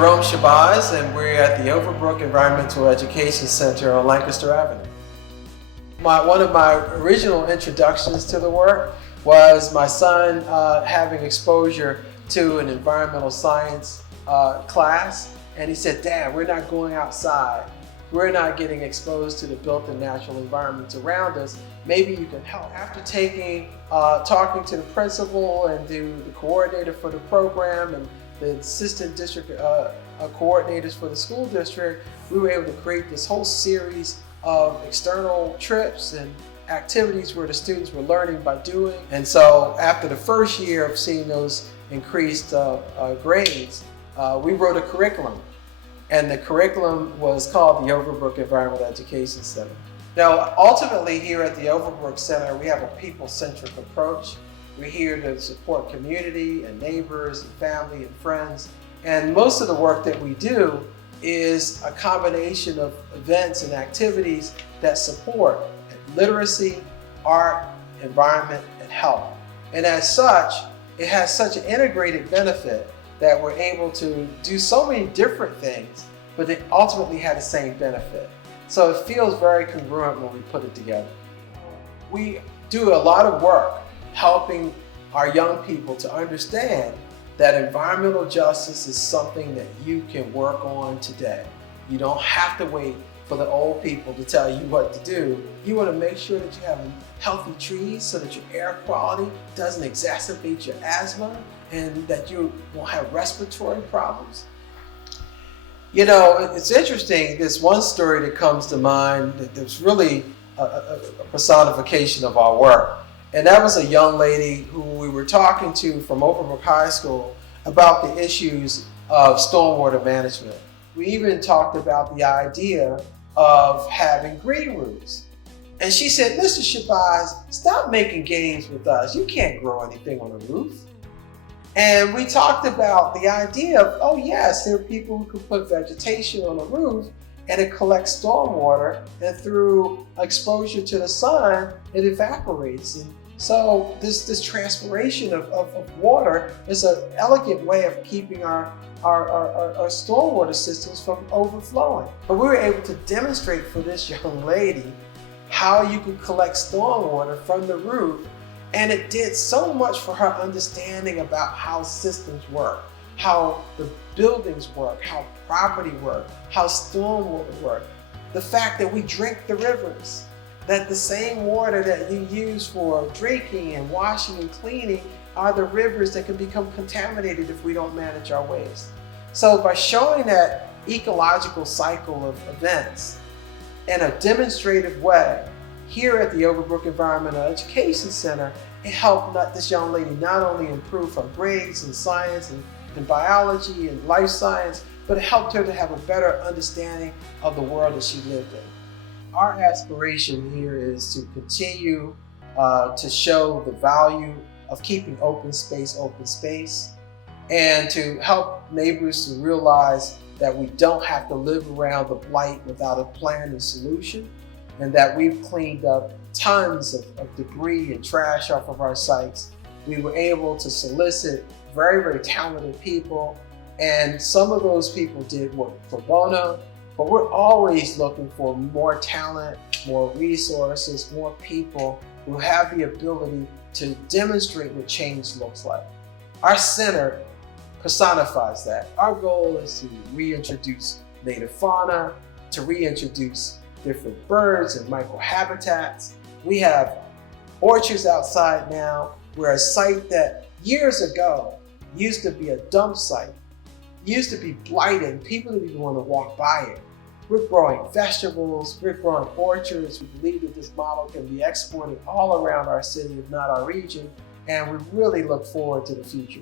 Jerome Shabazz, and we're at the Overbrook Environmental Education Center on Lancaster Avenue. One of my original introductions to the work was my son having exposure to an environmental science class, and he said, "Dad, we're not going outside. We're not getting exposed to the built and natural environments around us. Maybe you can help." After talking to the principal and the coordinator for the program and the assistant district coordinators for the school district, we were able to create this whole series of external trips and activities where the students were learning by doing. And so after the first year of seeing those increased grades, we wrote a curriculum. And the curriculum was called the Overbrook Environmental Education Center. Now, ultimately here at the Overbrook Center, we have a people-centric approach. We're here to support community and neighbors and family and friends. And most of the work that we do is a combination of events and activities that support literacy, art, environment, and health. And as such, it has such an integrated benefit that we're able to do so many different things, but they ultimately have the same benefit. So it feels very congruent when we put it together. We do a lot of work helping our young people to understand that environmental justice is something that you can work on today. You don't have to wait for the old people to tell you what to do. You want to make sure that you have healthy trees so that your air quality doesn't exacerbate your asthma and that you won't have respiratory problems. You know, it's interesting, this one story that comes to mind that's really a personification of our work. And that was a young lady who we were talking to from Overbrook High School about the issues of stormwater management. We even talked about the idea of having green roofs. And she said, "Mr. Shabazz, stop making games with us. You can't grow anything on a roof." And we talked about the idea of, oh yes, there are people who can put vegetation on a roof and it collects stormwater, and through exposure to the sun, it evaporates. And so this transpiration of water is an elegant way of keeping our stormwater systems from overflowing. But we were able to demonstrate for this young lady how you could collect stormwater from the roof, and it did so much for her understanding about how systems work, how the buildings work, how property work, how stormwater work. The fact that we drink the rivers, that the same water that you use for drinking and washing and cleaning are the rivers that can become contaminated if we don't manage our waste. So by showing that ecological cycle of events in a demonstrative way, here at the Overbrook Environmental Education Center, it helped this young lady not only improve her grades in science and biology and life science, but it helped her to have a better understanding of the world that she lived in. Our aspiration here is to continue to show the value of keeping open space, and to help neighbors to realize that we don't have to live around the blight without a plan and solution, and that we've cleaned up tons of debris and trash off of our sites. We were able to solicit very, very talented people, and some of those people did work pro bono, but we're always looking for more talent, more resources, more people who have the ability to demonstrate what change looks like. Our center personifies that. Our goal is to reintroduce native fauna, to reintroduce different birds and microhabitats. We have orchards outside now, where a site that years ago used to be a dump site, used to be blighted, and people didn't even want to walk by it. We're growing vegetables, we're growing orchards. We believe that this model can be exported all around our city, if not our region, and we really look forward to the future.